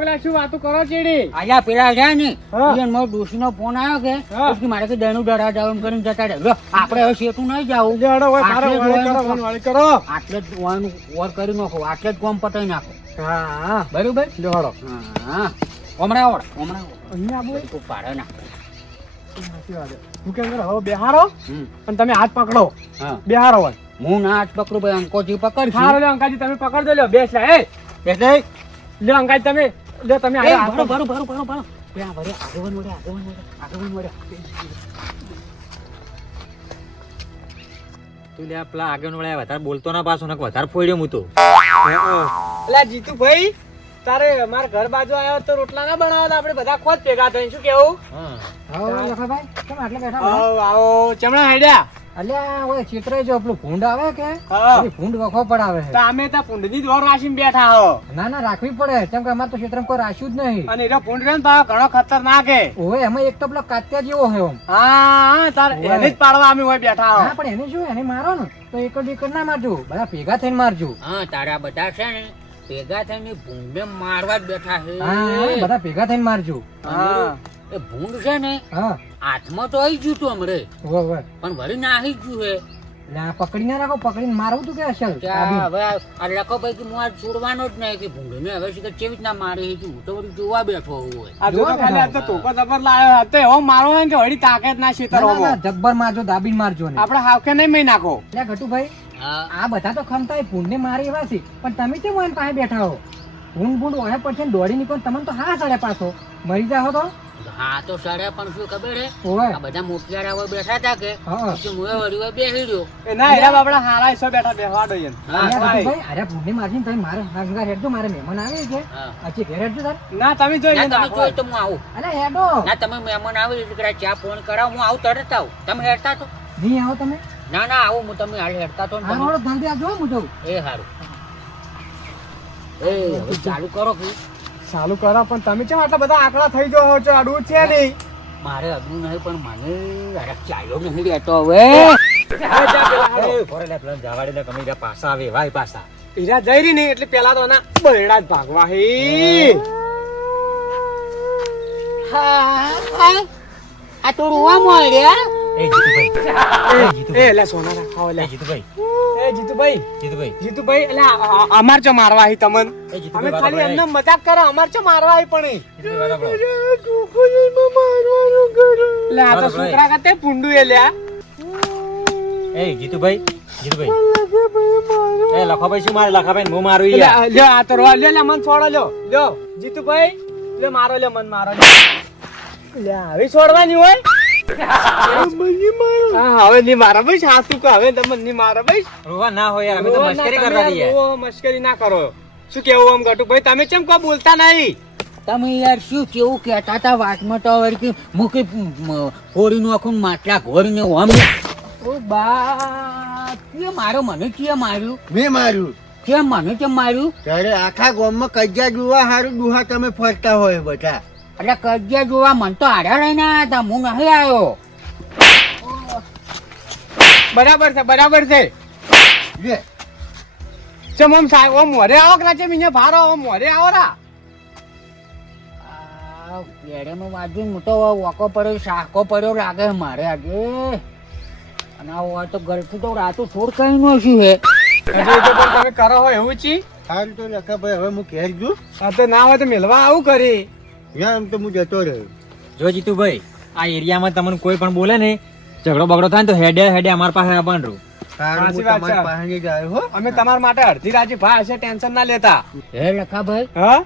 પેલા શું વાતો કરો ચેડી આયા પેલા રહ્યા ને હા. ઈયન મારો ડોશીનો ફોન આવ્યો કે હા. પછી મારે કે દહેનું ડરા જાવ કરીને જતા રહે. લો આપણે હવે શેઠું નહીં જાવું. લેડો હોય તારો આટલે જ વાળી કરો જોવાનું. વાળી કરો આટલે જ જોવાનું ઓર કરી નાખો, આટલે જ કોમ પતાઈ નાખો. હા હા બરોબર? લેડો હા હમણાં આવડ અહીંયા આવો તું પાડે ના. સાચી વાત છે. હું કેમ કરું હવે બેહારો હમ. અને તમે હાથ પકડો હા બેહારો હોય હું ના હાથ પકડું ભાઈ, અંકોજી પકડશું. હારો લે અંકાજી તમે પકડ દો લ્યો બેસ લે એ એટલે લે અંકાજી તમે લે તમે એ હાથ ભરો પકડો. ભરો ભરો ભરો ભરો. પેલા ભરે આગેવાન વળે, આગેવાન વળે. તું લે પેલા આગળ વળ્યા વધારે બોલતો ના પાછો ને વધારે ફોડ્યો હું તો. અલા જીતુભાઈ તારે મારા ઘર બાજુ આવ્યો તો રોટલા ના બનાવતા આપણે બધા ખોદ ભેગા થઈને શું કેવું આવો લખાભાઈ, કેમ આટલે બેઠા છો? આવો આવો ચમણા હાડ્યા અલ્યા ઓય ચિત્ર જો પેલું ભૂંડ આવે કે હા. એ ભૂંડ વખો પડાવે તો અમે ત્યાં પુંડની દોર રાશીને બેઠા હો ના ના રાખવી પડે, કેમ કે અમારે તો ક્ષેત્રમાં કોઈ રાખ્યું જ નહીં. અને એનો પુંડ રહ્યો ને તો ઘણો ખતરનાક હે ઓય એમાં એક તો પેલો કાત્યા જેવો છે આમ. હા તાર ઓય. એને જ પાડવા અમે હોય બેઠા હો હા પણ એને શું, એને મારો ને તો એકડ એકડ ના મારજો, બધા ભેગા થઈને મારજો. હા તારા બધા છે ને ભેગા થઈને ભૂંડને મારવા જ બેઠા છે. હા બધા ભેગા થઈને મારજો. હા એ ભૂંડ છે ને હા હાથમાં તો આવી ગયું તું હમણે ઓય ઓય પણ વળી નાહી ગયું છે. એટલે આ પકડી ના રાખો, પકડીને મારવું તું કે અસલ કે આ હવે આ લખો ભાઈ કે હું આ છોડવાનો જ નહીં કે ભૂંડને હવે શું કે કેવી રીતના મારે છે હું તો વળી જોવા બેઠો હોય. આ જો તો ખાલી આ તો ટોકો જબર લાયો હતો એવો મારો હોય કે વળી તાકાત ના શીતર હોવો જબ્બર મારજો, દાબીને મારજો ને. આપણે હાવકે નહીં મહી નાખો એટલે ઘટુભાઈ હા આ બધા તો ખમતા એ ભૂંડને મારી એવા છે, પણ તમે કેમ એમ પાસે બેઠા હો? ભૂંડ ભૂંડ ઓહે પડશે ને દોડી નીકળો તમને તો હા સાડે પાછો મરી જાઓ તો. હા તો સાડા પણ શું ખબર હે ઓય આ બધા મોતિયારા હવે બેઠા હતા કે હા પછી હું એ વળી હવે બેસી રહ્યો. એ ના એરા બાપડા હારા ઈસો બેઠા બેહવા દો યન હા, અરે ભાઈ. ઘટુભાઈ, અરે ભૂંડને મારજી ને તમે મારે હંગાર હેડજો, મારે મહેમાન આવે છે હા. અચ્છી ઘેર હેડજો તાર. ના તમે જોઈ ના લો તમે જોઈ તો હું આવું. અરે હેડો ના તમે મહેમાન આવે એટલે જરા ચા ફોન કરાવો હું આવું તરત આવું. તમે હેડતા તો નહીં આવો તમે? ના ના આવું હું તમે હાલ હેડતા તો ને હા તમે. રોડો જલ્દી આવજો હો, હું જઉં. એ સારું. એ હવે ચાલુ કરો કે ચાલુ કરો પણ તમે કેમ આટલા બધા આંકડા થઈ ગયો છો અડવું છે નહીં મારે અડવું નહીં પણ મને અરે ચાલ્યો નહીં રહેતો હવે. ફોરે લે પેલા જવા દે ને કમી જા પાછા આવે વાય પાછા. હીરા જઈ રહી નહીં એટલે પેલા તો ના બરડા જ ભાગવા હે આ તો રોવા મળ્યા. એ જીતુભાઈ એ લે સોના રાખો લે એ જીતુભાઈ એ જીતુભાઈ જીતુભાઈ જીતુભાઈ એટલે અમાર ચો મારવા હી તમને એ અમે જીતુભાઈ ખાલી વાતો એમને મજાક કરો અમાર ચો મારવા હી પણ જીતુભાઈ વાતો કરો. લે આ તો છોકરા કરતે પુંડુ એ લ્યા એ જીતુભાઈ જીતુભાઈ એ લખાભાઈ શું મારે લખાભાઈ હું મારું યાર. લ્યો આ તો રોવા લ્યો લે મન છોડો લ્યો જીતુભાઈ લે મારો લે મન મારો લે હવે છોડવાની હોય હા હવે ની મારા ભાઈ સાસુ કે હવે તમને ની મારા ભાઈ રોવા ના હોય યાર, અમે તો મસ્કરી કરતા હતી યાર. મસ્કરી ના કરો શું કેવું આમ ગટુભાઈ તમે કેમ કોઈ બોલતા નહીં તમે યાર શું કેવું કહેતા હતા વાતમાં તો હવે કે મૂકી ફોડીનું આખું માટલા ઘોરીને ઓમ. ઓ બા કે મારો મને કે માર્યું મેં માર્યું કેમ મને કેમ માર્યું? ત્યારે આખા ગામમાં કજ્જા જોવા હારું દુહા તમે ફરતા હોય બધા. એટલે કજિયા જોવા મન તો હારા લઈને આવ્યા હતા હું નહીં આવ્યો. બરાબર છે લે ચમ આમ સાહેબ ઓમ મોરે આવો કે ના ચમ અહીંયા ભારો ઓમ મોરે આવો રા આ પેડેમાં વાજુ મોટો વાકો પડ્યો શાકો પડ્યો લાગે મારે આજે. અને આ હોય તો ગળથી તો રાતું થોડ કઈ નો શું હે. હજી તો પણ તમે કરો હોય એવું છી હાલ તો લખા ભાઈ હવે હું ઘેર જુ આ તો ના હોય તો મેલવા આવું કરી યા એમ તો હું જતો રહ્યો. જો જીતુભાઈ આ એરિયામાં તમને કોઈ પણ બોલે ને ઝઘડો બગડો થાય ને તો હેડે અમાર પાસે આવવાનું રહું. સારું હું સાચી વાત તમારી છે. પાસે જ આવ્યો હો. અમે તમારા માટે અડધી રાજી ભાઈ હશે ટેન્શન ના લેતા હે લખાભાઈ હા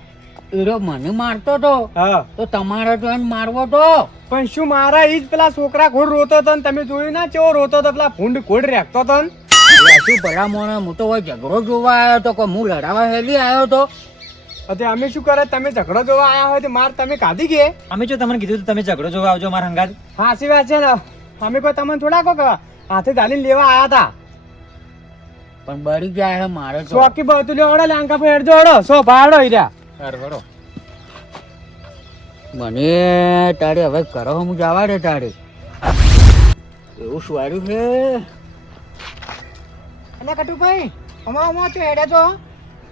એરો મને મારતો તો હા તો તમારે તો એને મારવો તો. પણ શું મારા ઈ જ પેલા છોકરા ઘોડ રોતો હતો ને તમે જોયું ના કેવો રોતો હતો પેલા ભૂંડ ઘોડ રેખતો હતો ને એટલે શું ભલા મોણે હું તો હોય ઝઘડો જોવા આવ્યો તો કોઈ હું લડાવા હેલી આવ્યો તો. અતે અમે શું કરે તમે ઝઘડો જોવા આયા હોય તો માર તમે કાઢી ગયા અમે જો તમને કીધું તો તમે ઝઘડો જોવા આવજો મારા હંગાત. સાચી વાત છે ને અમે કોઈ તમને થોડા કો હાથે ચાલીને લેવા આયા હતા પણ બળી જાય હે મારે તો. ચોકી બધું લેવડો લાંકા પર હેડજો હડો સો ભાડો ઈર્યા હરો મને તારે હવે કરો હું જવા દે તારે એવું સ્વાર્યું છે. એટલે કટુભાઈ અમારો છો હેડે છો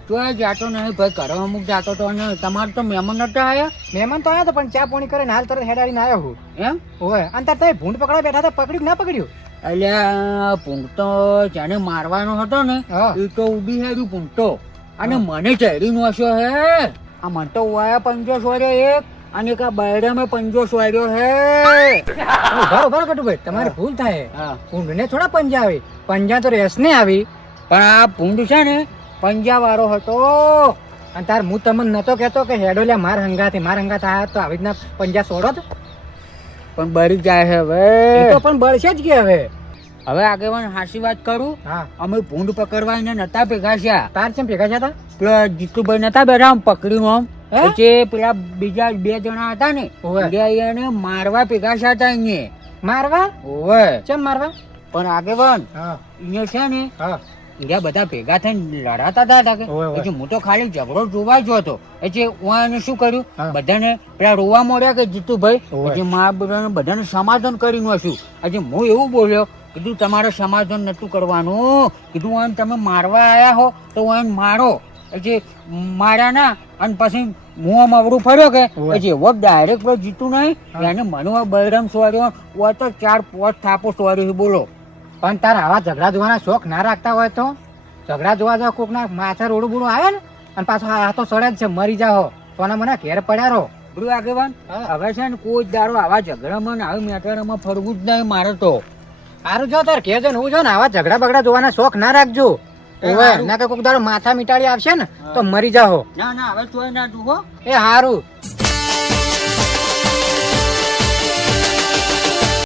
ચોય જાતો નહીં ભાઈ ઘરે અમુક જાતો તો અને તમારે તો મહેમાન નતા આયા મહેમાન તો આવ્યો તો પણ ચા પાણી કરીને હાલ તરત હેડાડીને આવ્યો હું એમ ઓય અને તાર તમે ભૂંડ પકડવા બેઠા હતા પકડ્યું કે ના પકડ્યું એટલે પૂંગતો જેને મારવાનો હતો ને હા. એ તો ઉડી હેડ્યું પૂંગતો અને મને ચહેરી નોશ્યો હે આ મને તો વાયા પંજો સોર્યો એક અને એક આ બૈરામે પંજો સોર્યો હે બરોબર કટુભાઈ તમારી ભૂલ થાય હા. ભૂંડને થોડા પંજા આવે પંજા તો રેસ ને આવી પણ આ પૂંડ છે ને પંજા વાળો હતો અને તાર હું તમને નતો કેતો કે હેડો લ્યા માર હંગાથ આયા તો આવી રીતના પંજા છોડો તો પણ બળી જાય છે એ હવે તો પણ બળશે જ કે હવે હવે આગેવાન હાસી વાત કરું હા અમે ભૂંડ પકડવા એને નતા ભેગા થયા તાર ચેમ ભેગા છે તા પેલા જીતુભાઈ નતા બેઠા આમ પકડીને આમ હે? પછી પેલા બીજા 2 જણા હતા ને ઓવે. એ એને મારવા ભેગા થયા હતા અહીંયા મારવા ઓવે ચેમ મારવા પણ આગેવાન હા અહીંયા છે ને હા અહીંયા બધા ભેગા થઈને લડાતા હતા કે ઓવે, ઓવે. પછી હું તો ખાલી ઝઘડો જોવા જ હતો એટલે હું એને શું કર્યું હા. બધાને પેલા રોવા મળ્યા કે જીતુભાઈ ઓવે. પછી મારા બધાને સમાધાન કરીને હશું હજી હું એવું બોલ્યો કીધું તમારે સમાધાન નતું કરવાનું કીધું આને તમે મારવા આયા હો તો આને મારો પછી માર્યા ના અને પછી હું આમ અવરું ફર્યો કે ઓવે. પછી એવો ડાયરેક્ટ પેલો જીતું નહીં હા. એને મને બૈરામ સોર્યો હોય તો 4-5 થાપો સોર્યો છે બોલો પણ તાર આવા ઝઘડા જોવાના શોખ ના રાખતા હોય તો ઝઘડા જોવા જાવ કોક ના માથા રોડું બોડું આવે ને અને પાછો આ તો સડે જ છે મરી જાઓ સોના મને ઘેર પડ્યા રહો બધું આગેવાન હા. હવે છે ને કોઈ દારો આવા ઝઘડામાં ને આવી મેટરમાં ફરવું જ નહીં મારે તો સારું જો તાર કેજો ને હું જો ને આવા ઝઘડા બગડા જોવાના શોખ ના રાખજો એ ઓવે હારું. ના કે કોક દાડો માથા મીટાડી આવશે ને તો હા. મરી જાઓ ના ના હવે ચોય ના તું હો એ હારું